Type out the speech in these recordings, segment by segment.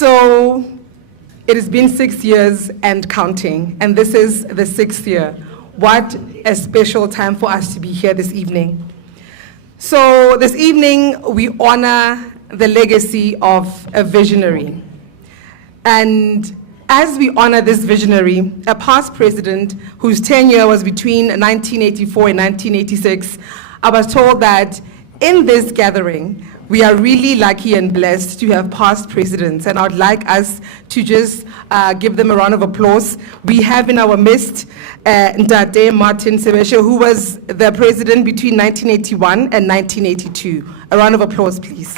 So it has been 6 years and counting, and this is the 6th year. What a special time for us to be here this evening. So this evening, we honor the legacy of a visionary. And as we honor this visionary, a past president whose tenure was between 1984 and 1986, I was told that in this gathering, we are really lucky and blessed to have past presidents, and I would like us to just give them a round of applause. We have in our midst Ndade Martin Sebeshe, who was the president between 1981 and 1982. A round of applause, please.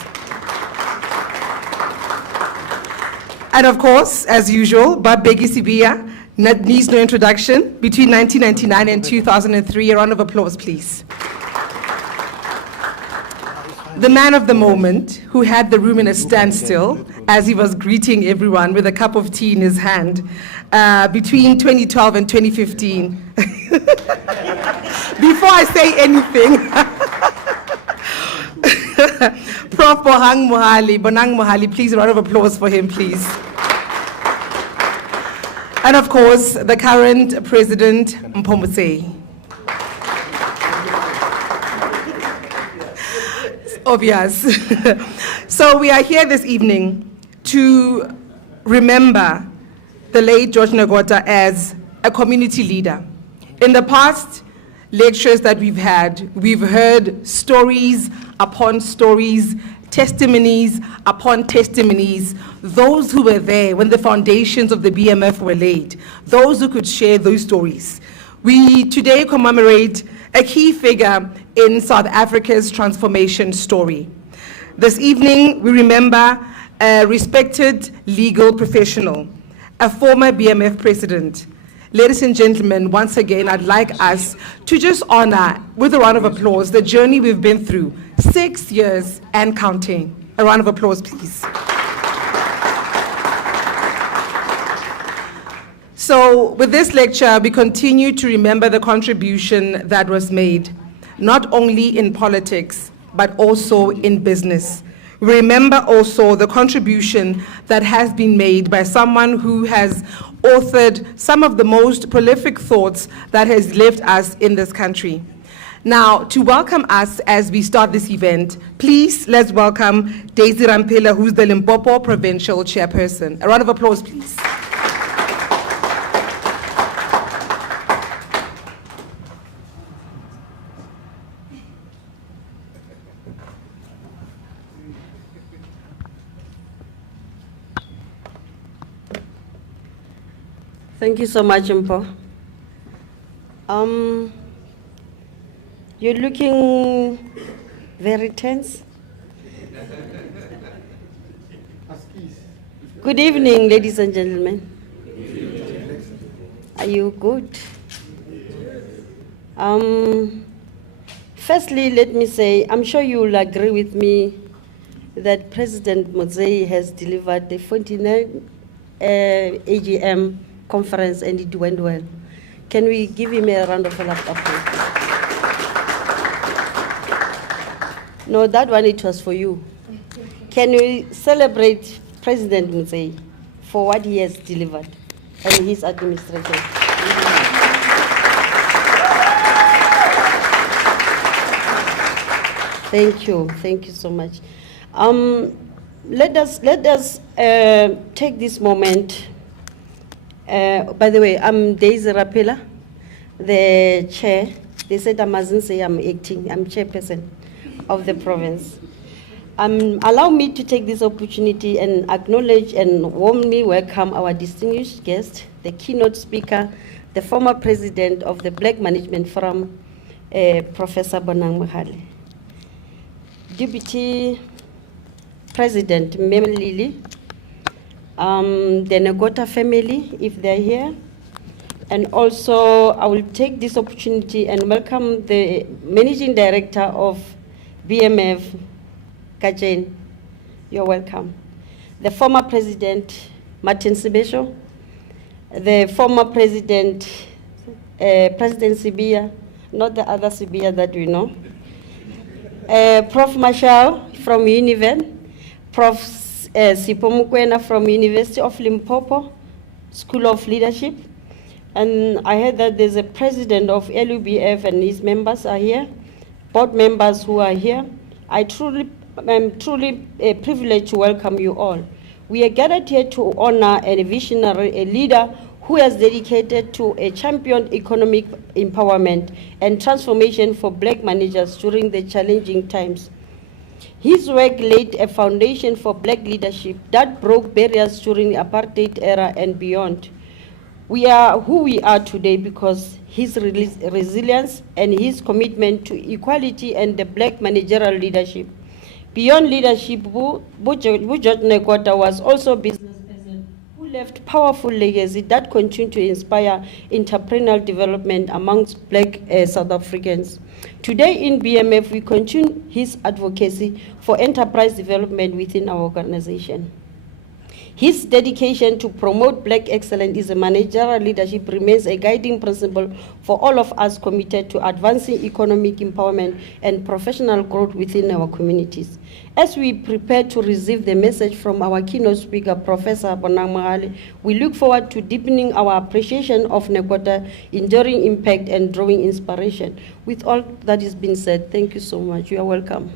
And of course, as usual, Babeki Sibiya needs no introduction. Between 1999 and 2003, a round of applause, please. The man of the moment, who had the room in a standstill as he was greeting everyone with a cup of tea in his hand, between 2012 and 2015. Before I say anything, Prof. Bonang Mohali, please, a round of applause for him, please. And of course, the current president, Mpomose. Obvious. So we are here this evening to remember the late George Negota as a community leader. In the past lectures that we've had, we've heard stories upon stories, testimonies upon testimonies, those who were there when the foundations of the BMF were laid, those who could share those stories. We today commemorate a key figure in South Africa's transformation story. This evening, we remember a respected legal professional, a former BMF president. Ladies and gentlemen, once again, I'd like us to just honor, with a round of applause, the journey we've been through, 6 years and counting. A round of applause, please. So with this lecture, we continue to remember the contribution that was made, not only in politics, but also in business. We remember also the contribution that has been made by someone who has authored some of the most prolific thoughts that has left us in this country. Now, to welcome us as we start this event, please let's welcome Daisy Rampela, who's the Limpopo Provincial Chairperson. A round of applause, please. Thank you so much, Mpo. You're looking very tense. Good evening, ladies and gentlemen. Are you good? Firstly, let me say, I'm sure you will agree with me that President Motseyi has delivered the 49th AGM conference and it went well. Can we give him a round of applause? No, that one it was for you. Can we celebrate President Motseyi for what he has delivered and his administration? Thank you so much. Let us take this moment. By the way, I'm Daisy Rapela, the chair. They said I mustn't say I'm acting. I'm chairperson of the province. Allow me to take this opportunity and acknowledge and warmly welcome our distinguished guest, the keynote speaker, the former president of the Black Management Forum, Professor Bonang Mohali. Deputy President Mem Lili, the Negota family, if they're here. And also, I will take this opportunity and welcome the Managing Director of BMF, Kajen. You're welcome. The former President, Martin Sebeshe, the former President, President Sibiya, not the other Sibiya that we know, Prof. Marshall from Univen, Prof. Sipho Mukwena from University of Limpopo, School of Leadership. And I heard that there's a president of LUBF and his members are here, board members who are here. I'm truly privileged to welcome you all. We are gathered here to honor a visionary, a leader who has dedicated to a champion economic empowerment and transformation for Black managers during the challenging times. His work laid a foundation for Black leadership that broke barriers during the apartheid era and beyond. We are who we are today because his resilience and his commitment to equality and the Black managerial leadership. Beyond leadership, George Negota was also business person who left powerful legacy that continue to inspire entrepreneurial development amongst Black South Africans. Today in BMF, we continue his advocacy for enterprise development within our organization. His dedication to promote Black excellence in managerial leadership remains a guiding principle for all of us committed to advancing economic empowerment and professional growth within our communities. As we prepare to receive the message from our keynote speaker, Professor Bonang Mahale, we look forward to deepening our appreciation of Negota, enduring impact and drawing inspiration. With all that has been said, thank you so much. You are welcome.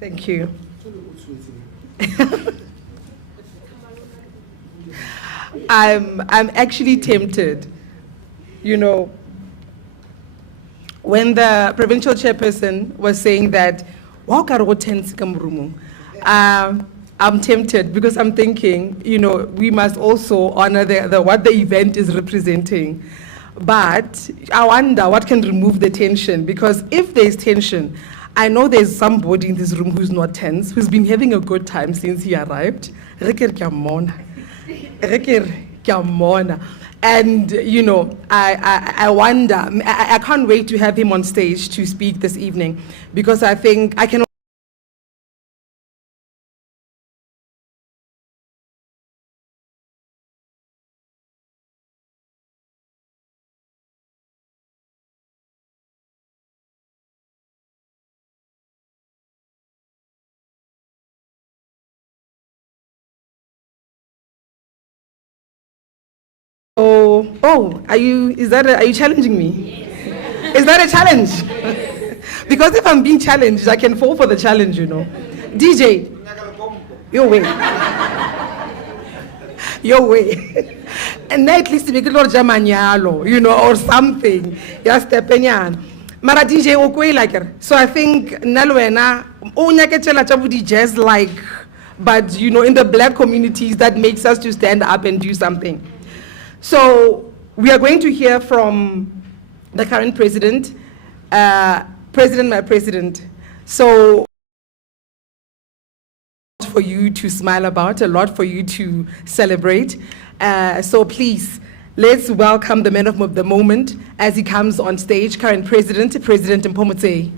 Thank you. I'm actually tempted. You know, when the provincial chairperson was saying that, I'm tempted because I'm thinking, you know, we must also honor what the event is representing. But I wonder what can remove the tension, because if there's tension, I know there's somebody in this room who's not tense, who's been having a good time since he arrived. And, you know, I wonder, I can't wait to have him on stage to speak this evening, because I think I can. Are you challenging me? Yes. Is that a challenge? Because if I'm being challenged, I can fall for the challenge, you know. DJ, your way. Your way. And at least make it Lord Jamanyalo, you know, or something. Yes, Tepenyan. Mara DJ okwe like her. So I think Nalwena, Onyakechela Chabudi jazz like, but you know, in the Black communities, that makes us to stand up and do something. So we are going to hear from the current president, my president. So for you to smile about, a lot for you to celebrate. So please, let's welcome the man of the moment as he comes on stage, current president, President Mpomotse.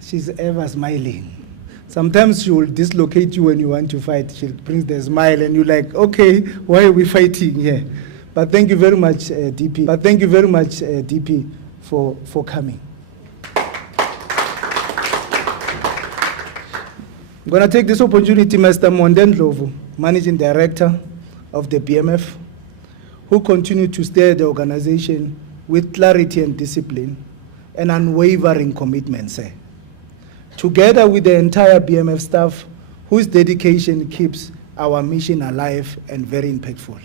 She's ever smiling. Sometimes she will dislocate you when you want to fight. She brings the smile and you're like, okay, why are we fighting here? But thank you very much, DP. But thank you very much, DP, for coming. I'm going to take this opportunity, Mr. Mondendlovu, Managing Director of the BMF, who continue to steer the organization with clarity and discipline and unwavering commitment, sir. Together with the entire BMF staff, whose dedication keeps our mission alive and very impactful.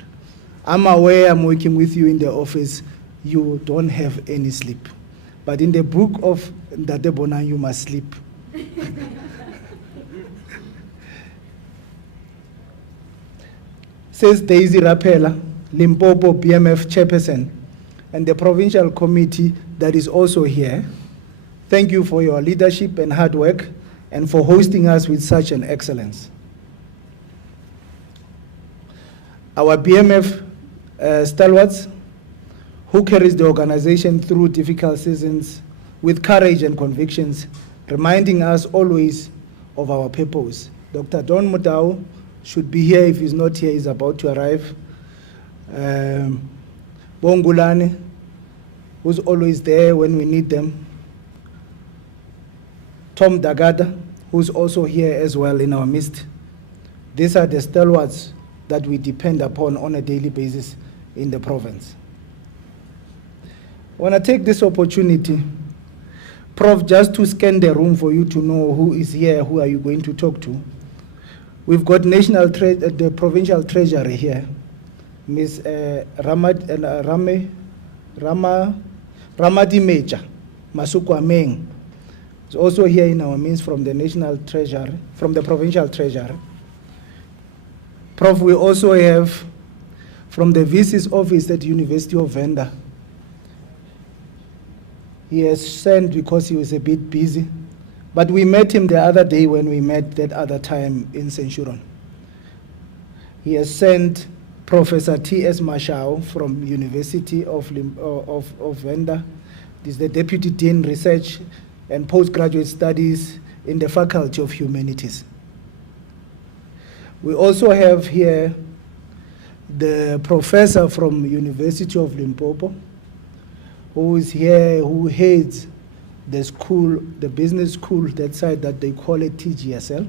I'm aware I'm working with you in the office, you don't have any sleep. But in the book of Ndate Bona, you must sleep. Says Daisy Rapela, Limpopo BMF chairperson, and the provincial committee that is also here. Thank you for your leadership and hard work and for hosting us with such an excellence. Our BMF stalwarts, who carries the organization through difficult seasons with courage and convictions, reminding us always of our purpose. Dr. Don Mutau should be here. If he's not here, he's about to arrive. Bongulane, who's always there when we need them. Tom Dagada, who's also here as well in our midst. These are the stalwarts that we depend upon on a daily basis in the province. I want to take this opportunity, Prof, just to scan the room for you to know who is here, who are you going to talk to. We've got the provincial treasury here, Ms. Ramadi Meja Masukwa Meng is also here in our midst from the national treasury, from the provincial treasury. Prof, we also have from the VC's office at University of Venda. He has sent because he was a bit busy. But we met him the other day when we met that other time in Centurion. He has sent Professor T.S. Mashao from University of Venda. This is the Deputy Dean Research and Postgraduate Studies in the Faculty of Humanities. We also have here the professor from University of Limpopo, who is here, who heads the school, the business school, that side that they call it TGSL.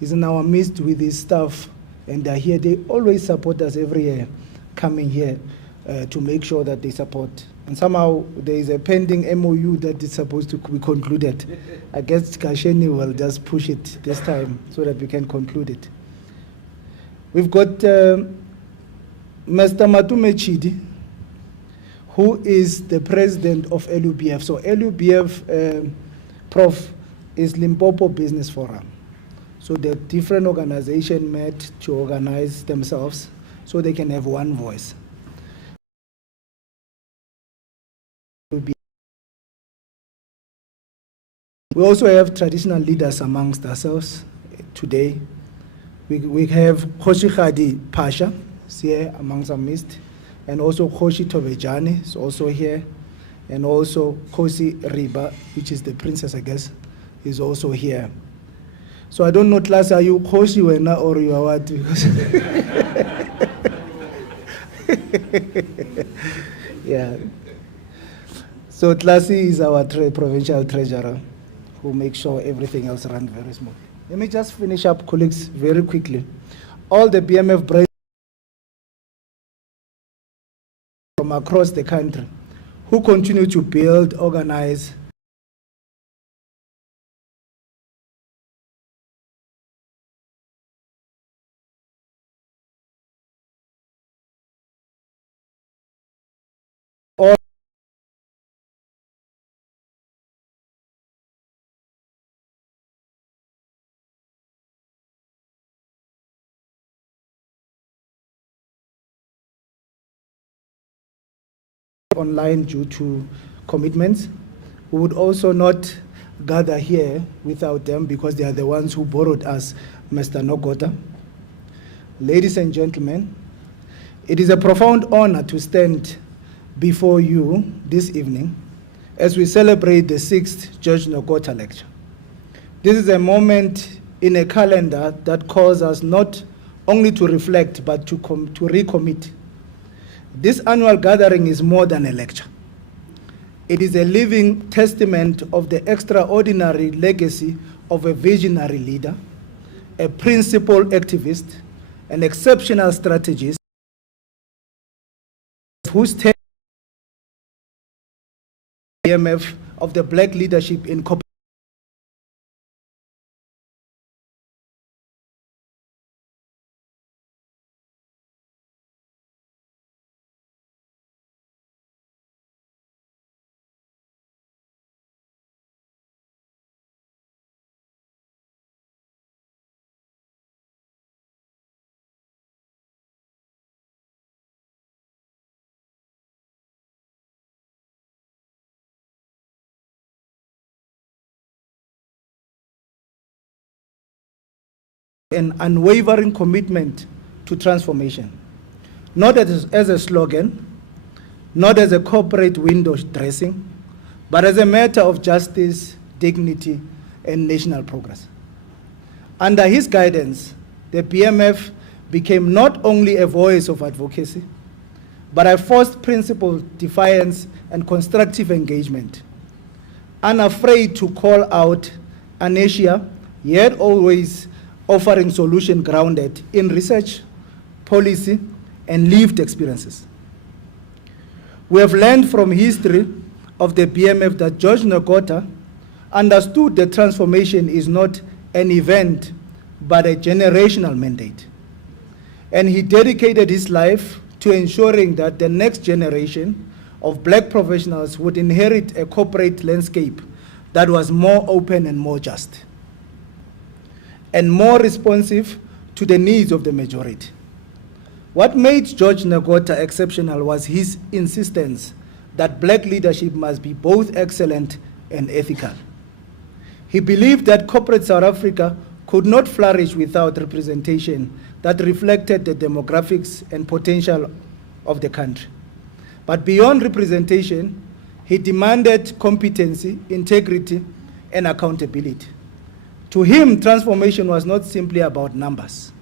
He's in our midst with his staff, and they're here. They always support us every year, coming here to make sure that they support. And somehow there is a pending MOU that is supposed to be concluded. I guess Kasheni will just push it this time so that we can conclude it. We've got Mr. Matume Chidi, who is the president of LUBF. So LUBF, Prof, is Limpopo Business Forum. So the different organizations met to organize themselves so they can have one voice. We also have traditional leaders amongst ourselves today. We have Khoshi Khadi Pasha is here amongst our midst, and also Khoshi Tobejani is also here, and also Khosi Riba, which is the princess, I guess, is also here. So I don't know, class, are you Khoshi Wena or you are what? Yeah. So Tlasi is our provincial treasurer who makes sure everything else runs very smooth. Let me just finish up, colleagues, very quickly. All the BMF branches from across the country who continue to build, organize, all online due to commitments. We would also not gather here without them because they are the ones who borrowed us, Mr. Negota. Ladies and gentlemen, it is a profound honor to stand before you this evening as we celebrate the 6th George Negota lecture. This is a moment in a calendar that calls us not only to reflect but to recommit. This annual gathering is more than a lecture. It is a living testament of the extraordinary legacy of a visionary leader, a principled activist, an exceptional strategist, whose BMF of the black leadership in corporate an unwavering commitment to transformation, not as a slogan, not as a corporate window dressing, but as a matter of justice, dignity, and national progress. Under his guidance, the BMF became not only a voice of advocacy, but a forced principle, defiance, and constructive engagement, unafraid to call out inertia, yet always offering solution grounded in research, policy, and lived experiences. We have learned from history of the BMF that George Negota understood that transformation is not an event, but a generational mandate. And he dedicated his life to ensuring that the next generation of black professionals would inherit a corporate landscape that was more open and more just, and more responsive to the needs of the majority. What made George Negota exceptional was his insistence that black leadership must be both excellent and ethical. He believed that corporate South Africa could not flourish without representation that reflected the demographics and potential of the country. But beyond representation, he demanded competency, integrity, and accountability. To him, transformation was not simply about numbers.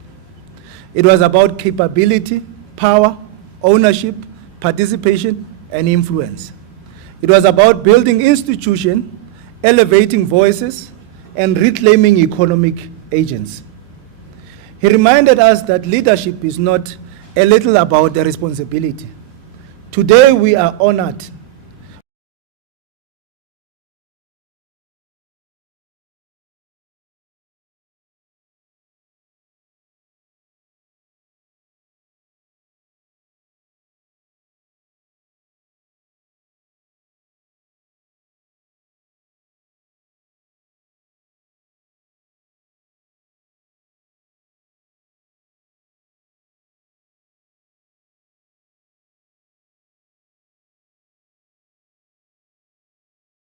It was about capability, power, ownership, participation, and influence. It was about building institutions, elevating voices, and reclaiming economic agents. He reminded us that leadership is not a little about the responsibility. Today, we are honored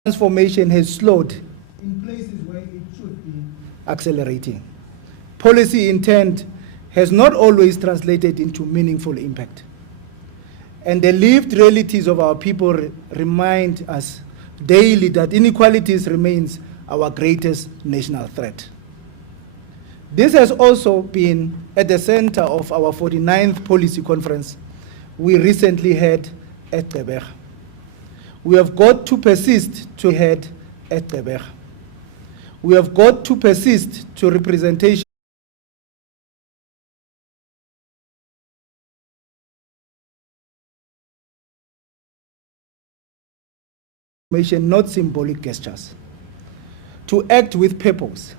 transformation has slowed in places where it should be accelerating. Policy intent has not always translated into meaningful impact. And the lived realities of our people remind us daily that inequalities remains our greatest national threat. This has also been at the center of our 49th policy conference we recently had at Gqeberha. We have got to persist to head at Gqeberha. We have got to persist to representation, not symbolic gestures. To act with purpose.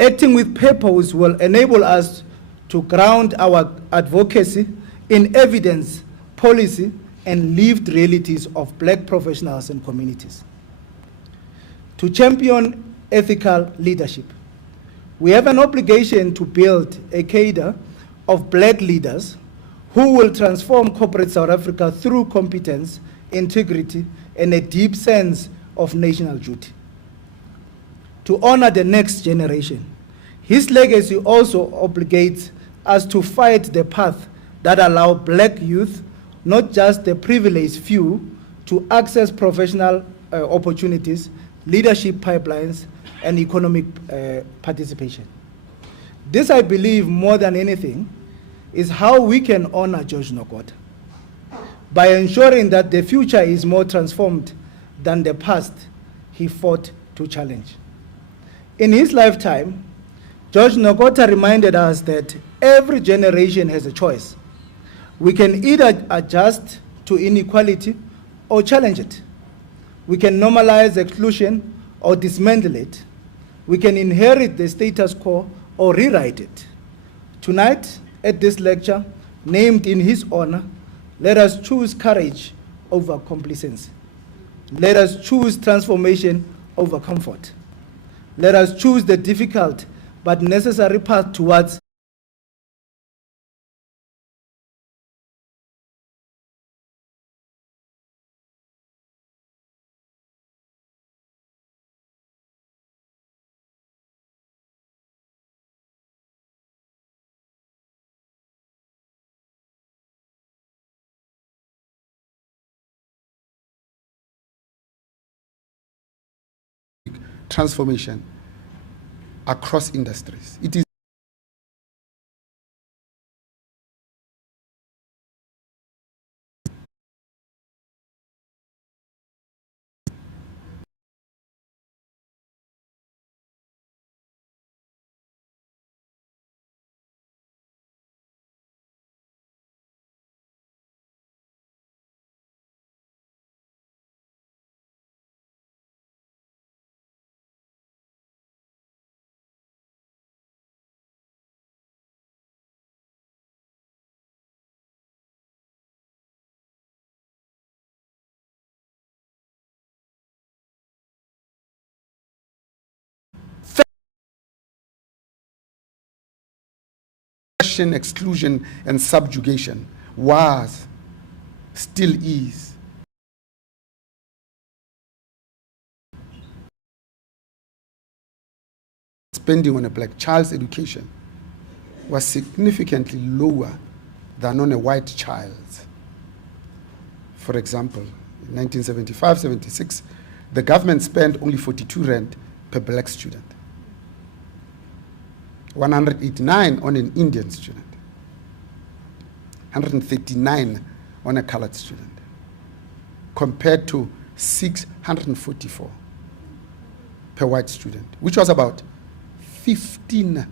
Acting with purpose will enable us to ground our advocacy in evidence, policy, and lived realities of black professionals and communities. To champion ethical leadership, we have an obligation to build a cadre of black leaders who will transform corporate South Africa through competence, integrity, and a deep sense of national duty. To honor the next generation, his legacy also obligates us to fight the path that allow black youth, not just the privileged few, to access professional opportunities, leadership pipelines, and economic participation. This, I believe, more than anything, is how we can honor George Negota. By ensuring that the future is more transformed than the past, he fought to challenge. In his lifetime, George Negota reminded us that every generation has a choice. We can either adjust to inequality or challenge it. We can normalize exclusion or dismantle it. We can inherit the status quo or rewrite it. Tonight, at this lecture, named in his honor, let us choose courage over complacency. Let us choose transformation over comfort. Let us choose the difficult but necessary path towards transformation across industries. It is oppression, exclusion, and subjugation was, still is, spending on a black child's education was significantly lower than on a white child's. For example, in 1975-76, the government spent only 42 rand per black student, 189 on an Indian student, 139 on a colored student, compared to 644 per white student, which was about 15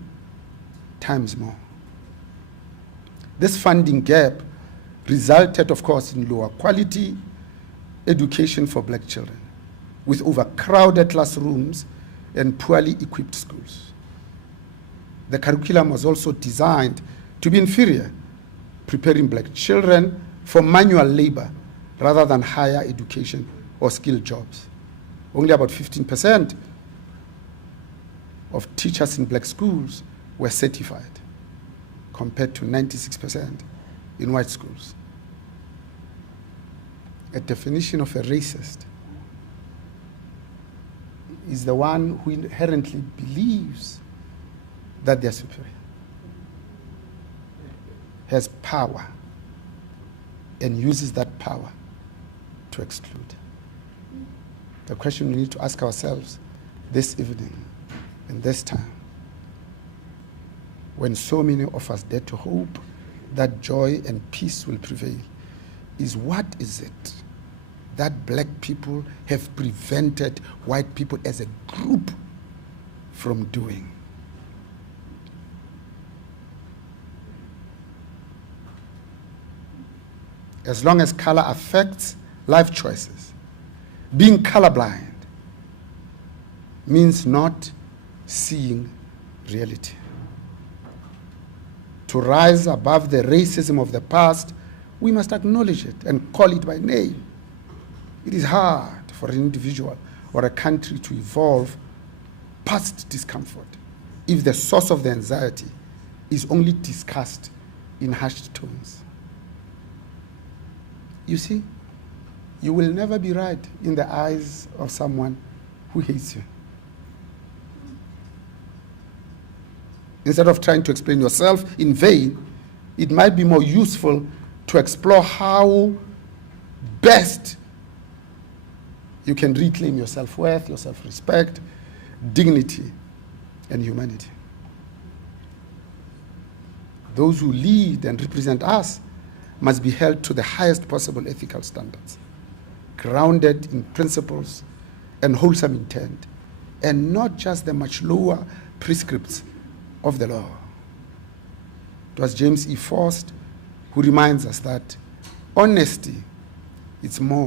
times more. This funding gap resulted, of course, in lower quality education for black children, with overcrowded classrooms and poorly equipped schools. The curriculum was also designed to be inferior, preparing black children for manual labor rather than higher education or skilled jobs. Only about 15% of teachers in black schools were certified, compared to 96% in white schools. A definition of a racist is the one who inherently believes that they're superior, has power, and uses that power to exclude. The question we need to ask ourselves this evening and this time, when so many of us dare to hope that joy and peace will prevail, is what is it that black people have prevented white people as a group from doing? As long as color affects life choices, being colorblind means not seeing reality. To rise above the racism of the past, we must acknowledge it and call it by name. It is hard for an individual or a country to evolve past discomfort if the source of the anxiety is only discussed in hushed tones. You see, you will never be right in the eyes of someone who hates you. Instead of trying to explain yourself in vain, it might be more useful to explore how best you can reclaim your self-worth, your self-respect, dignity, and humanity. Those who lead and represent us must be held to the highest possible ethical standards, grounded in principles and wholesome intent, and not just the much lower prescripts of the law. It was James E. Faust who reminds us that honesty is more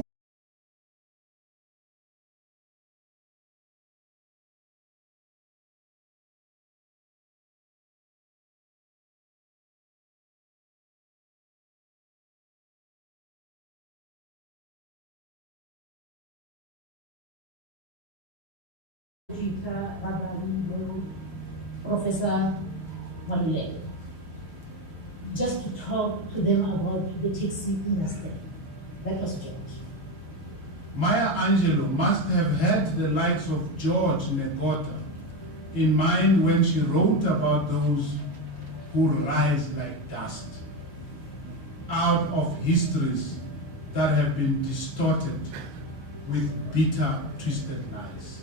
Professor Wanile, just to talk to them about the taxi industry. That was George. Maya Angelou must have had the likes of George Negota in mind when she wrote about those who rise like dust out of histories that have been distorted with bitter, twisted lies.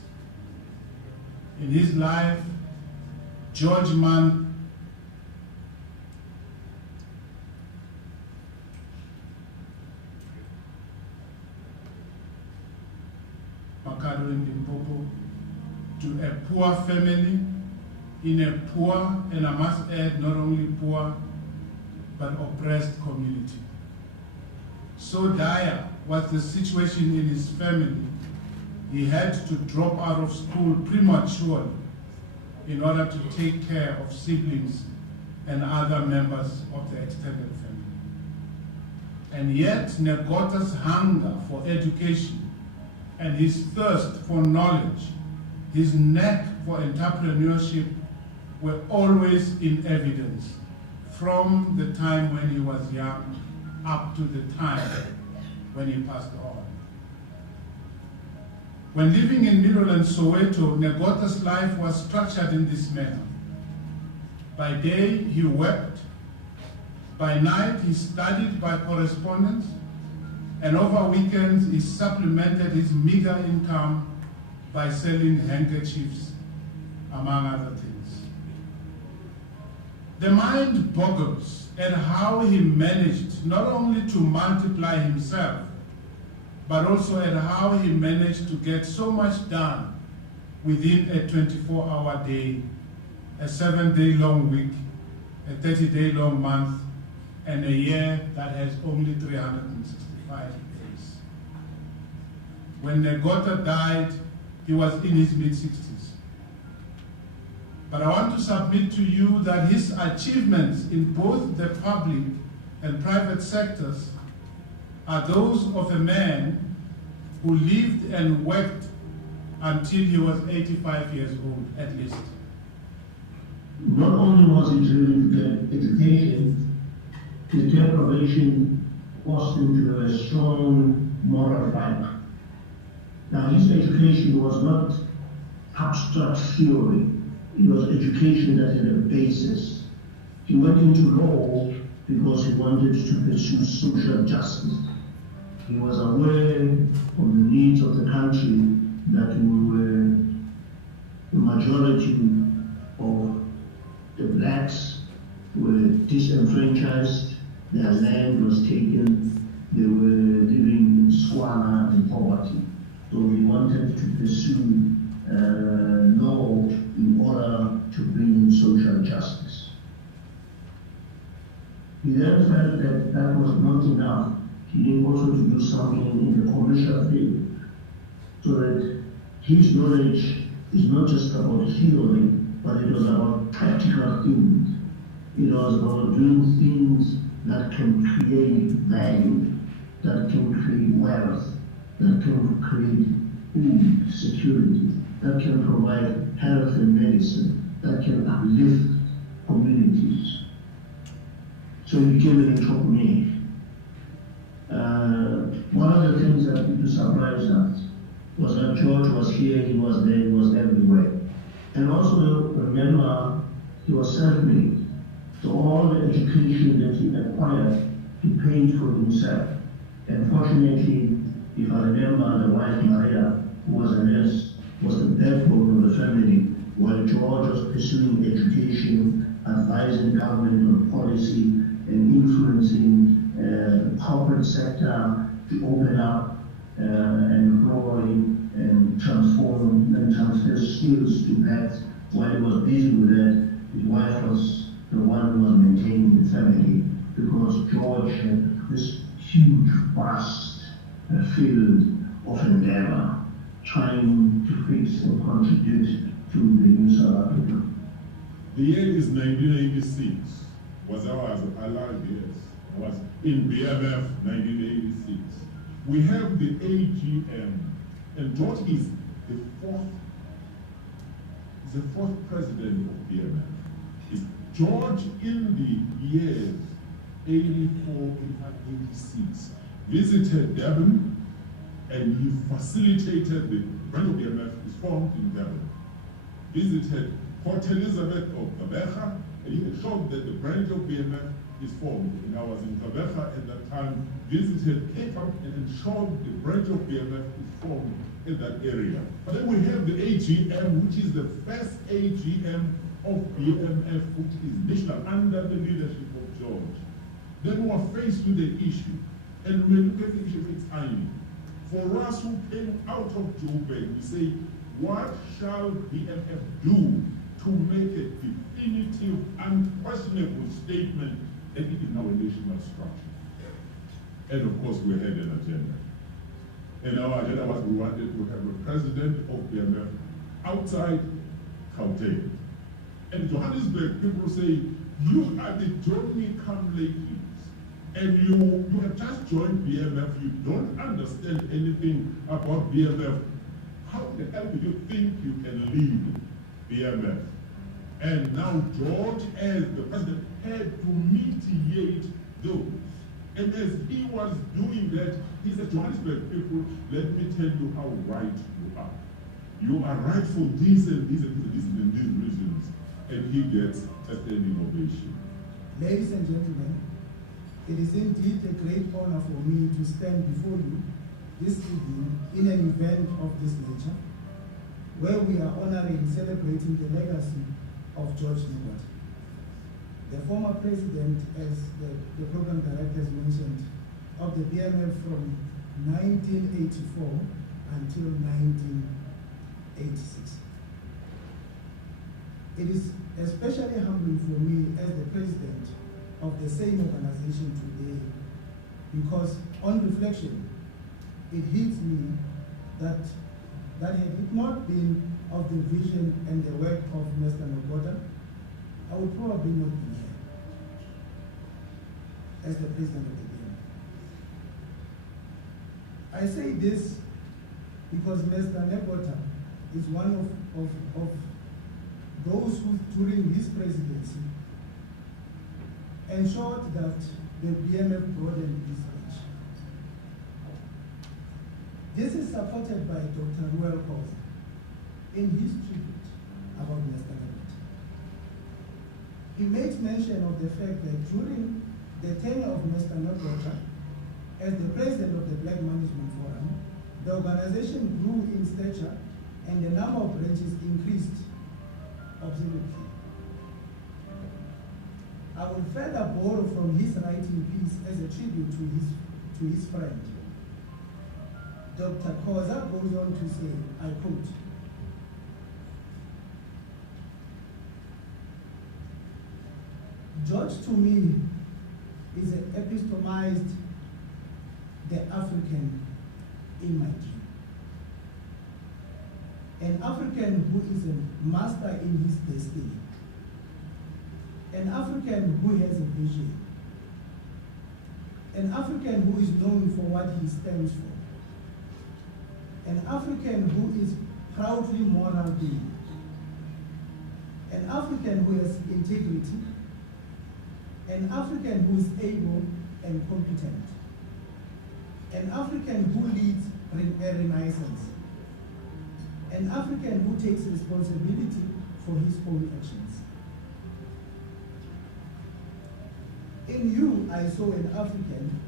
In his life, George Mann Makado in Limpopo, to a poor family in a poor, and I must add, not only poor, but oppressed community. So dire was the situation in his family, he had to drop out of school prematurely in order to take care of siblings and other members of the extended family. And yet, Negota's hunger for education and his thirst for knowledge, his knack for entrepreneurship were always in evidence from the time when he was young up to the time when he passed on. When living in Middle and Soweto, Negota's life was structured in this manner. By day, he worked. By night, he studied by correspondence. And over weekends, he supplemented his meager income by selling handkerchiefs, among other things. The mind boggles at how he managed not only to multiply himself, but also at how he managed to get so much done within a 24-hour day, a 7-day-long week, a 30-day-long month, and a year that has only 365 days. When Negota died, he was in his mid-60s. But I want to submit to you that his achievements in both the public and private sectors are those of a man who lived and worked until he was 85 years old, at least. Not only was it the education, his deprivation forced him to have a strong moral fiber. Now, his education was not abstract theory. It was education that had a basis. He went into law because he wanted to pursue social justice. He was aware of the needs of the country, that we were the majority of the blacks were disenfranchised, their land was taken, they were living in squalor and poverty. So he wanted to pursue law in order to bring social justice. He then felt that that was not enough. He needed also to do something in the commercial field, so that his knowledge is not just about theory, but it was about practical things. It was about doing things that can create value, that can create wealth, that can create food security, that can provide health and medicine, that can uplift communities. So he became an entrepreneur. One of the things that people surprised us was that George was here, he was there, he was everywhere. And also remember, he was self-made. So all the education that he acquired, he paid for himself. And fortunately, if I remember, the wife Maria, who was a nurse, was the backbone of the family, while George was pursuing education, advising government on policy, and influencing corporate sector to open up and employ and transform and transfer skills to that. While he was busy with that, his wife was the one who was maintaining the family, because George had this huge, vast field of endeavor trying to fix and contribute to the new South Africa. The year is 1986. Was I was alive, yes. I was in BMF 1986. We have the AGM, and George is the fourth president of BMF. Is George in the years 84, 85, 86 visited Durban, and he facilitated the branch of BMF is formed in Durban. Visited Port Elizabeth of Gqeberha, and he showed that the branch of BMF is formed. And I was in Gqeberha at that time, visited Cape Town, and ensured the branch of BMF is formed in that area. But then we have the AGM, which is the first AGM of BMF, which is national under the leadership of George. Then we are faced with the issue, and we look at the issue, it's timing. For us who came out of Joburg, we say, what shall BMF do to make a definitive, unquestionable statement that it is now a national structure? And of course, we had an agenda. And our agenda was we wanted to have a president of BMF outside Gauteng. And Johannesburg people say, you are the Johnny-come-latelys, and you have just joined BMF, you don't understand anything about BMF. How the hell do you think you can lead BMF? And now George, as the president, had to mediate those. And as he was doing that, he said, Johannesburg people, let me tell you how right you are. You are right for this and this and this and these reasons. And he gets a standing ovation. Ladies and gentlemen, it is indeed a great honor for me to stand before you this evening in an event of this nature, where we are honoring, celebrating the legacy of George Negota, the former president, as the program director has mentioned, of the BMF from 1984 until 1986. It is especially humbling for me as the president of the same organization today, because on reflection, it hits me that had it not been of the vision and the work of Mr. Negota, I would probably not be here as the president of the BMF. I say this because Mr. Negota is one of those who, during his presidency, ensured that the BMF broadened its reach. This is supported by Dr. Ruel Koza in his tribute about Mr. Negota. He makes mention of the fact that during the tenure of Mr. Negota as the president of the Black Management Forum, the organization grew in stature and the number of branches increased observably. I will further borrow from his writing piece as a tribute to his friend. Dr. Koza goes on to say, I quote, George to me is epistomized the African in my dream. An African who is a master in his destiny. An African who has a vision. An African who is known for what he stands for. An African who is proudly moral being. An African who has integrity. An African who is able and competent. An African who leads a renaissance. An African who takes responsibility for his own actions. In you, I saw an African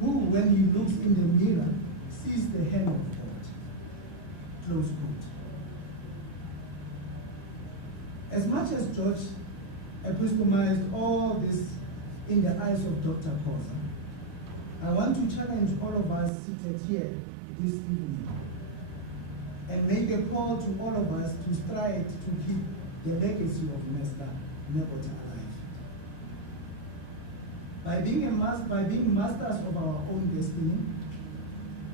who, when he looks in the mirror, sees the hand of God. Close quote. As much as George epistomized all this in the eyes of Dr. Koza, I want to challenge all of us seated here this evening and make a call to all of us to strive to keep the legacy of Mr. Negota alive. By being masters of our own destiny,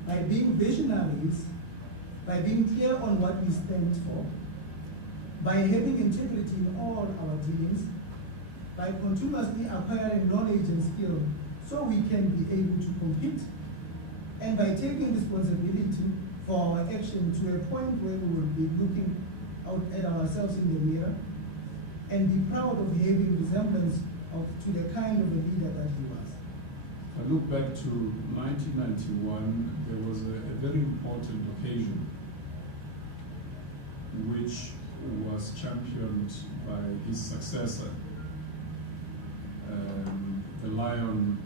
by being visionaries, by being clear on what we stand for, by having integrity in all our dealings, by continuously acquiring knowledge and skill so we can be able to compete, and by taking responsibility for our action to a point where we will be looking out at ourselves in the mirror and be proud of having resemblance to the kind of a leader that he was. If I look back to 1991, there was a very important occasion which was championed by his successor, the lion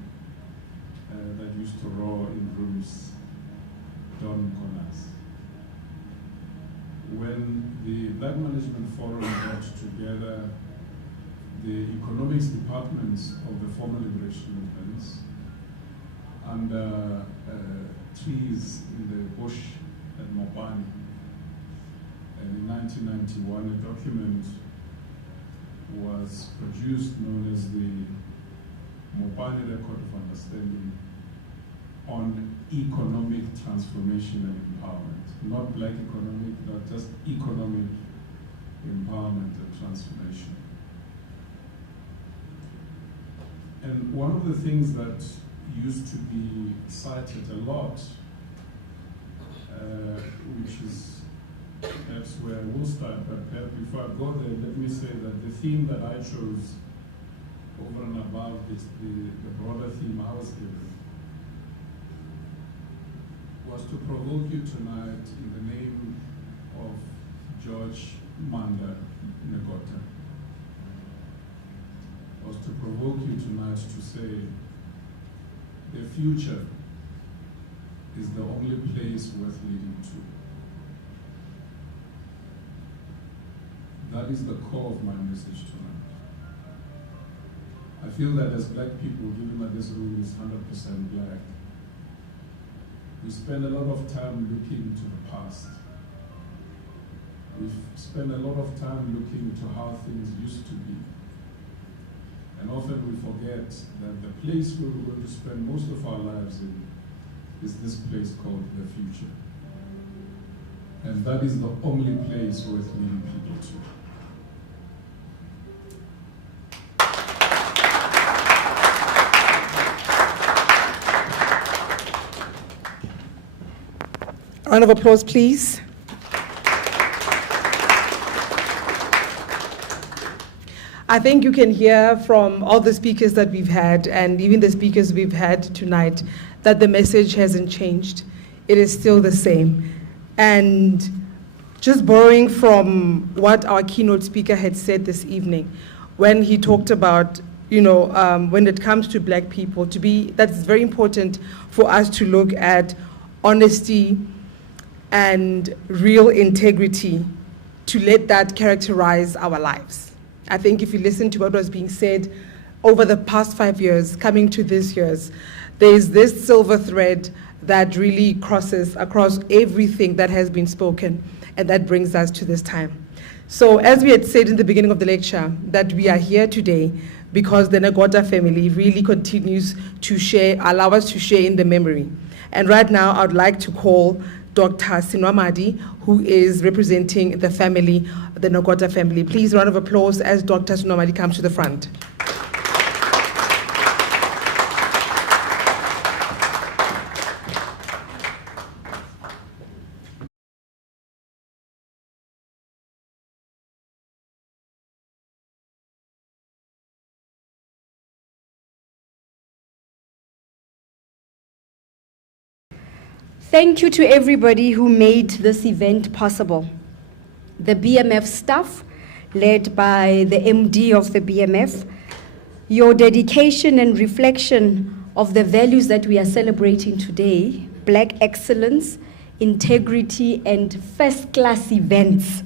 that used to roar in rooms, Don Konas. When the Black Management Forum brought together the economics departments of the former liberation movements under trees in the bush at Mopani, and in 1991 a document was produced known as the Mopani Record of Understanding on economic transformation and empowerment. Not black economic, not just economic empowerment and transformation. And one of the things that used to be cited a lot, which is perhaps where I will start, but perhaps before I go there, let me say that the theme that I chose over and above the broader theme I was given was to provoke you tonight in the name of George Manda Negota. Was to provoke you tonight to say the future is the only place worth leading to. That is the core of my message tonight. I feel that as black people, given that this room is 100% black, we spend a lot of time looking to the past. We spend a lot of time looking to how things used to be. And often we forget that the place where we're going to spend most of our lives in is this place called the future. And that is the only place worth leading people to. Round of applause, please. I think you can hear from all the speakers that we've had, and even the speakers we've had tonight, that the message hasn't changed. It is still the same. And just borrowing from what our keynote speaker had said this evening, when he talked about, when it comes to black people, that's very important for us to look at honesty and real integrity, to let that characterize our lives. I think if you listen to what was being said over the past 5 years, coming to this year's, there's this silver thread that really crosses across everything that has been spoken, and that brings us to this time. So as we had said in the beginning of the lecture, that we are here today because the Negota family really continues to allow us to share in the memory. And right now, I'd like to call Dr. Sinwamadi, who is representing the family, the Negota family. Please, round of applause as Dr. Sinwamadi comes to the front. Thank you to everybody who made this event possible. The BMF staff, led by the MD of the BMF, your dedication and reflection of the values that we are celebrating today, Black excellence, integrity, and first-class events,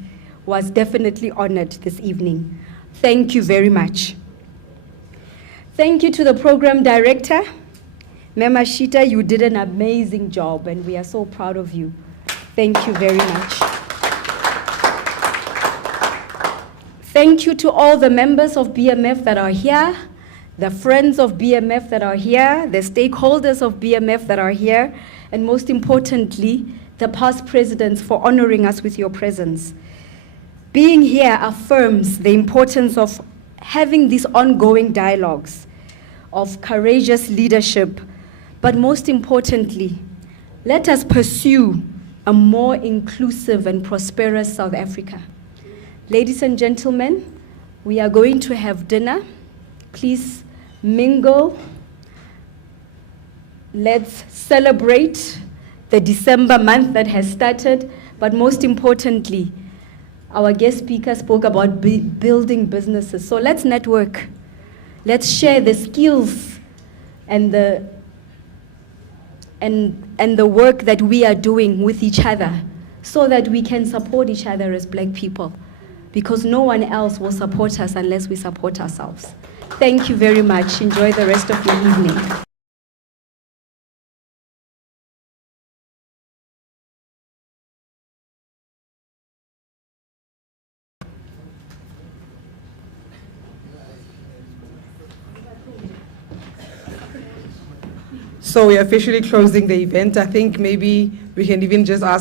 was definitely honored this evening. Thank you very much. Thank you to the program director, Mema Shita, you did an amazing job and we are so proud of you. Thank you very much. Thank you to all the members of BMF that are here, the friends of BMF that are here, the stakeholders of BMF that are here, and most importantly, the past presidents for honoring us with your presence. Being here affirms the importance of having these ongoing dialogues, of courageous leadership, but most importantly, let us pursue a more inclusive and prosperous South Africa. Ladies and gentlemen, we are going to have dinner. Please mingle. Let's celebrate the December month that has started, but most importantly, our guest speaker spoke about building businesses. So let's network. Let's share the skills and the work that we are doing with each other so that we can support each other as Black people, because no one else will support us unless we support ourselves. Thank you very much. Enjoy the rest of your evening. So we're officially closing the event. I think maybe we can even just ask